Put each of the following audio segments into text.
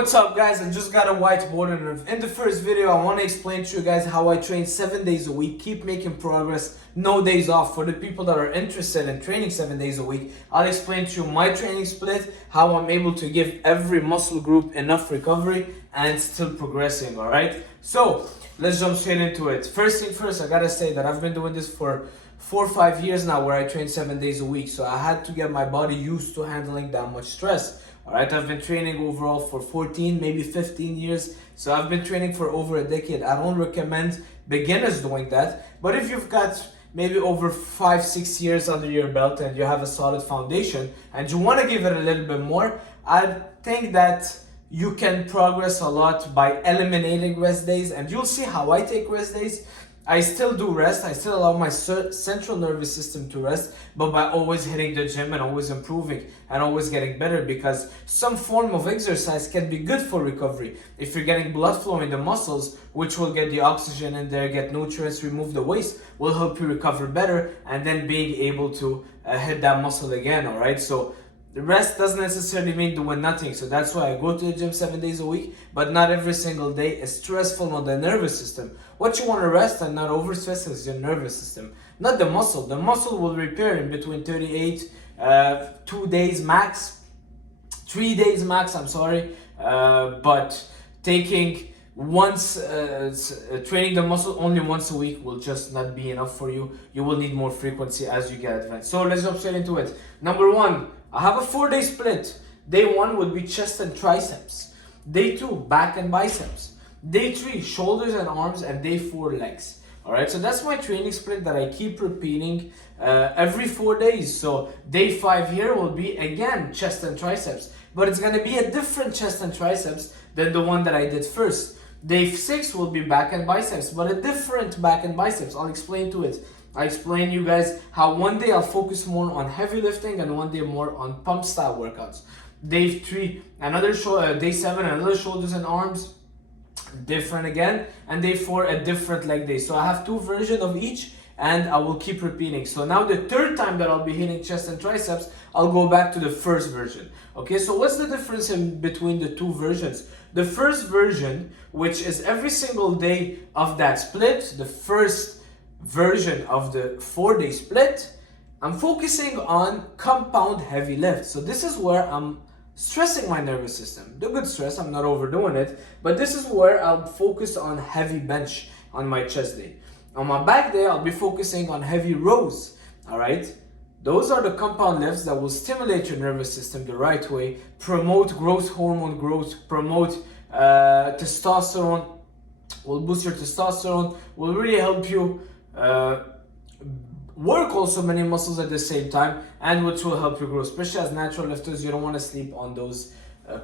What's up guys, I just got a whiteboard and in the first video I want to explain to you guys how I train 7 days a week, keep making progress, no days off. For the people that are interested in training 7 days a week, I'll explain to you my training split, how I'm able to give every muscle group enough recovery and still progressing, alright? So, let's jump straight into it. First thing first, I gotta say that I've been doing this for 4 or 5 years now where I train 7 days a week, so I had to get my body used to handling that much stress. Alright, I've been training overall for 14, maybe 15 years. So I've been training for over a decade. I don't recommend beginners doing that. But if you've got maybe over 5-6 years under your belt and you have a solid foundation and you want to give it a little bit more, I think that you can progress a lot by eliminating rest days. And you'll see how I take rest days. I still do rest, I still allow my central nervous system to rest, but by always hitting the gym and always improving and always getting better, because some form of exercise can be good for recovery. If you're getting blood flow in the muscles, which will get the oxygen in there, get nutrients, remove the waste, will help you recover better and then being able to hit that muscle again, alright? So the rest doesn't necessarily mean doing nothing. So that's why I go to the gym 7 days a week, but not every single day is stressful on the nervous system. What you want to rest and not overstress is your nervous system, not the muscle. The muscle will repair in between 38, 2 days max, 3 days max, but taking training the muscle only once a week will just not be enough for you. You will need more frequency as you get advanced. So let's jump straight into it. Number one, I have a 4-day split. Day 1 would be chest and triceps. Day 2, back and biceps. Day 3, shoulders and arms, and day 4, legs. Alright, so that's my training split that I keep repeating every 4 days. So day 5 here will be again chest and triceps, but it's going to be a different chest and triceps than the one that I did first. Day 6 will be back and biceps, but a different back and biceps. I'll explain to it. I explain you guys how one day I'll focus more on heavy lifting and one day more on pump style workouts. Day 3, day 7, another shoulders and arms, different again, and day 4, a different leg day. So I have 2 versions of each and I will keep repeating. So now the third time that I'll be hitting chest and triceps, I'll go back to the first version. Okay, so what's the difference in between the 2 versions? The first version, which is every single day of that split, the first version of the 4-day split, I'm focusing on compound heavy lifts. So this is where I'm stressing my nervous system. The good stress, I'm not overdoing it, but this is where I'll focus on heavy bench on my chest day. On my back day, I'll be focusing on heavy rows, alright? Those are the compound lifts that will stimulate your nervous system the right way, promote growth hormone growth, promote testosterone, will boost your testosterone, will really help you work also many muscles at the same time, and which will help you grow. Especially as natural lifters, you don't want to sleep on those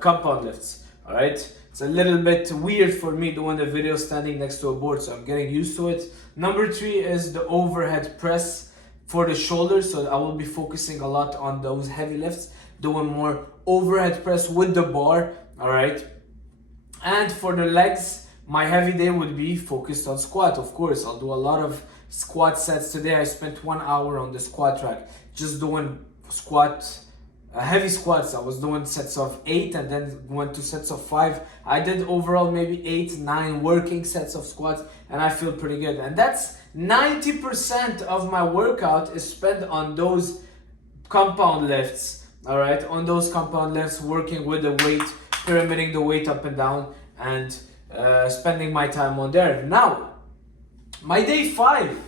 compound lifts. Alright, it's a little bit weird for me doing the video standing next to a board, so I'm getting used to it. Number 3 is the overhead press for the shoulders, so I will be focusing a lot on those heavy lifts, doing more overhead press with the bar. Alright, and for the legs, my heavy day would be focused on squat. Of course, I'll do a lot of squat sets. Today I spent 1 hour on the squat rack just doing heavy squats. I was doing sets of 8 and then went to sets of 5. I did overall maybe 8-9 working sets of squats and I feel pretty good. And that's 90% of my workout is spent on those compound lifts. Alright, on those compound lifts, working with the weight, pyramiding the weight up and down, and spending my time on there. Now, my day 5,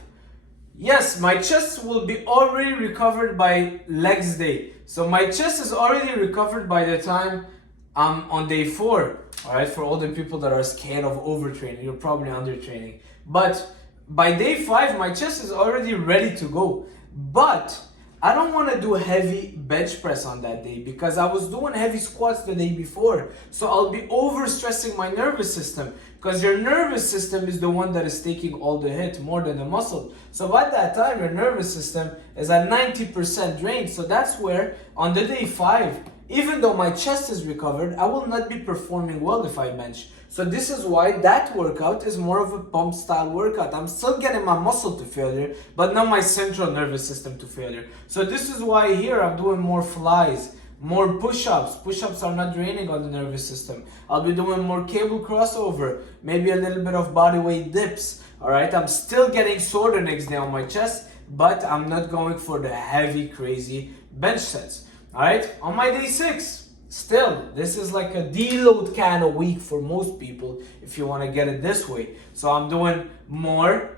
yes, my chest will be already recovered by legs day. So my chest is already recovered by the time I'm on day 4. Alright, for all the people that are scared of overtraining, you're probably undertraining. But by day 5, my chest is already ready to go. But I don't want to do heavy bench press on that day because I was doing heavy squats the day before. So I'll be overstressing my nervous system because your nervous system is the one that is taking all the hit more than the muscle. So by that time, your nervous system is at 90% drained. So that's where on the day 5, even though my chest is recovered, I will not be performing well if I bench. So this is why that workout is more of a pump style workout. I'm still getting my muscle to failure, but not my central nervous system to failure. So this is why here I'm doing more flies, more push-ups. Push-ups are not draining on the nervous system. I'll be doing more cable crossover, maybe a little bit of body weight dips. All right, I'm still getting sore the next day on my chest, but I'm not going for the heavy, crazy bench sets. All right, on my day 6, still, this is like a deload kind of week for most people, if you want to get it this way. So I'm doing more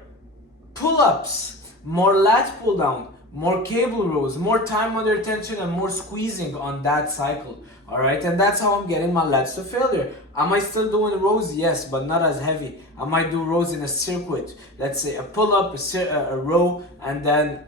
pull-ups, more lat pull down, more cable rows, more time under tension, and more squeezing on that cycle. All right, and that's how I'm getting my lats to failure. Am I still doing rows? Yes, but not as heavy. I might do rows in a circuit. Let's say a pull-up, a row, and then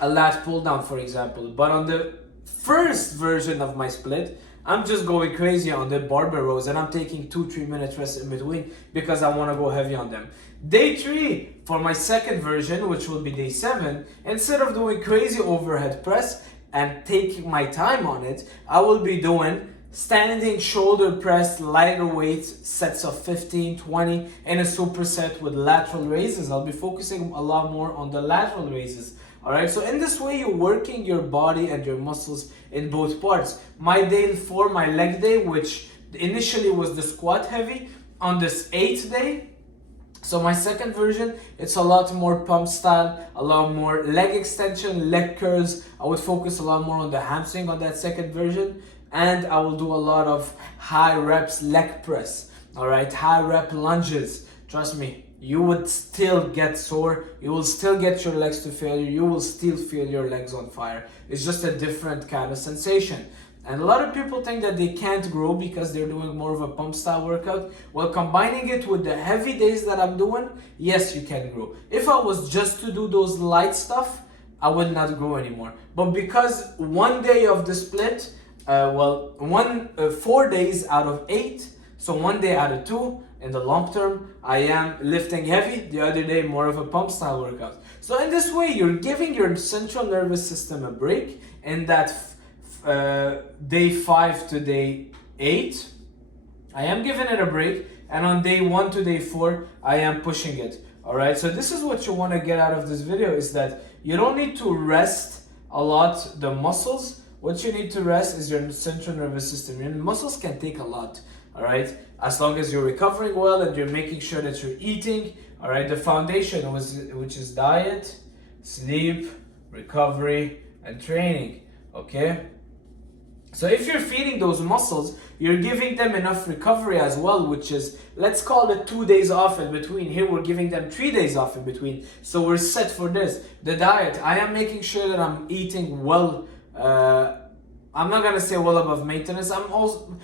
a lat pull down, for example. But on the first version of my split, I'm just going crazy on the barbell rows, and I'm taking 2-3 minutes rest in between because I want to go heavy on them. Day 3, for my second version, which will be day 7, instead of doing crazy overhead press and taking my time on it, I will be doing standing shoulder press, lighter weights, sets of 15, 20 in a superset with lateral raises. I'll be focusing a lot more on the lateral raises. All right, so in this way, you're working your body and your muscles in both parts. My day 4, my leg day, which initially was the squat heavy, on this 8th day, so my second version, it's a lot more pump style, a lot more leg extension, leg curls. I would focus a lot more on the hamstring on that second version. And I will do a lot of high reps leg press. All right, high rep lunges. Trust me, you would still get sore. You will still get your legs to failure. You will still feel your legs on fire. It's just a different kind of sensation. And a lot of people think that they can't grow because they're doing more of a pump style workout. Well, combining it with the heavy days that I'm doing, yes, you can grow. If I was just to do those light stuff, I would not grow anymore. But because one day of the split, 4 days out of 8, so 1 day out of 2, in the long term, I am lifting heavy, the other day more of a pump style workout. So in this way, you're giving your central nervous system a break in that day 5 to day 8, I am giving it a break, and on day 1 to day 4, I am pushing it. All right, so this is what you want to get out of this video, is that you don't need to rest a lot the muscles. What you need to rest is your central nervous system. Your muscles can take a lot, all right, as long as you're recovering well and you're making sure that you're eating. All right, the foundation, which is diet, sleep, recovery, and training. Okay, so if you're feeding those muscles, you're giving them enough recovery as well, which is, let's call it 2 days off in between. Here we're giving them 3 days off in between. So we're set for this. The diet, I am making sure that I'm eating well. I'm not gonna say well above maintenance. I'm also,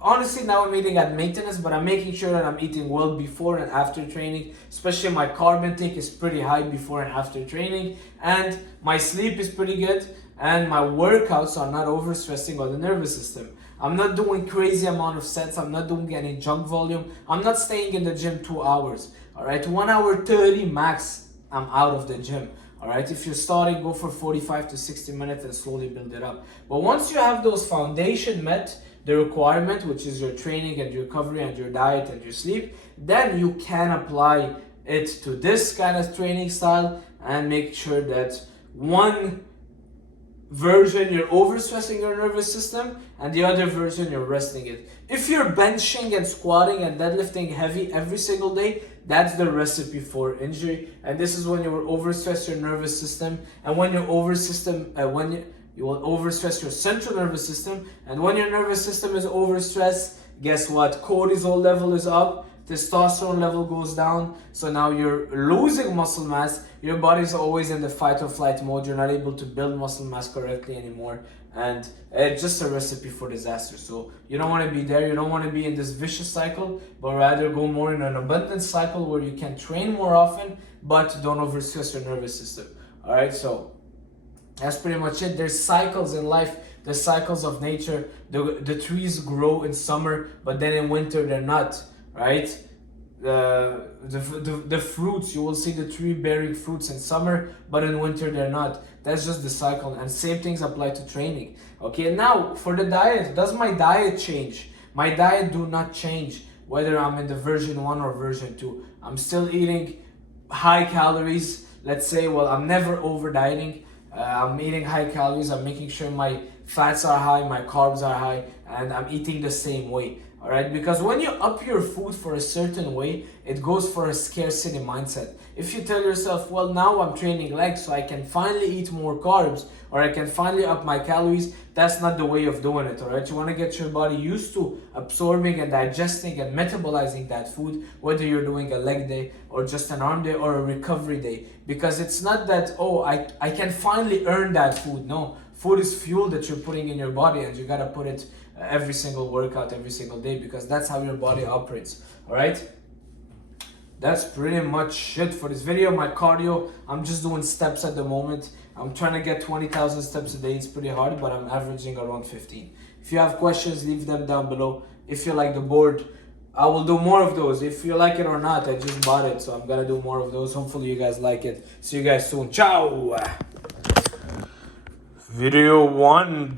honestly, now I'm eating at maintenance, but I'm making sure that I'm eating well before and after training. Especially my carb intake is pretty high before and after training, and my sleep is pretty good, and my workouts are not overstressing on the nervous system. I'm not doing crazy amount of sets. I'm not doing any junk volume. I'm not staying in the gym 2 hours. All right, 1 hour 30 max, I'm out of the gym. All right, if you're starting, go for 45 to 60 minutes and slowly build it up. But once you have those foundation met, the requirement, which is your training and your recovery and your diet and your sleep, then you can apply it to this kind of training style and make sure that one version you're overstressing your nervous system and the other version you're resting it. If you're benching and squatting and deadlifting heavy every single day, that's the recipe for injury. And this is when you will overstress your nervous system, and when you you will overstress your central nervous system, and when your nervous system is overstressed, guess what? Cortisol level is up, testosterone level goes down, so now you're losing muscle mass. Your body's always in the fight or flight mode. You're not able to build muscle mass correctly anymore, and it's just a recipe for disaster. So you don't want to be there. You don't want to be in this vicious cycle, but rather go more in an abundance cycle where you can train more often, but don't overstress your nervous system. All right, so that's pretty much it. There's cycles in life. There's cycles of nature. The trees grow in summer, but then in winter they're not. Right? The fruits, you will see the tree bearing fruits in summer, but in winter they're not. That's just the cycle, and same things apply to training. Okay, now for the diet, does my diet change? My diet do not change whether I'm in the version 1 or version 2. I'm still eating high calories. Let's say, well, I'm never over dieting. I'm eating high calories. I'm making sure my fats are high, my carbs are high, and I'm eating the same way. All right, because when you up your food for a certain way, it goes for a scarcity mindset. If you tell yourself, well, now I'm training legs, so I can finally eat more carbs, or I can finally up my calories, that's not the way of doing it. All right, you want to get your body used to absorbing and digesting and metabolizing that food, whether you're doing a leg day or just an arm day or a recovery day, because it's not that, oh, I can finally earn that food. No, food is fuel that you're putting in your body, and you got to put it every single workout, every single day, because that's how your body operates. All right, that's pretty much it for this video. My cardio, I'm just doing steps at the moment. I'm trying to get 20,000 steps a day. It's pretty hard, but I'm averaging around 15. If you have questions, leave them down below. If you like the board, I will do more of those. If you like it or not, I just bought it, so I'm gonna do more of those. Hopefully you guys like it. See you guys soon. Ciao. Video 1.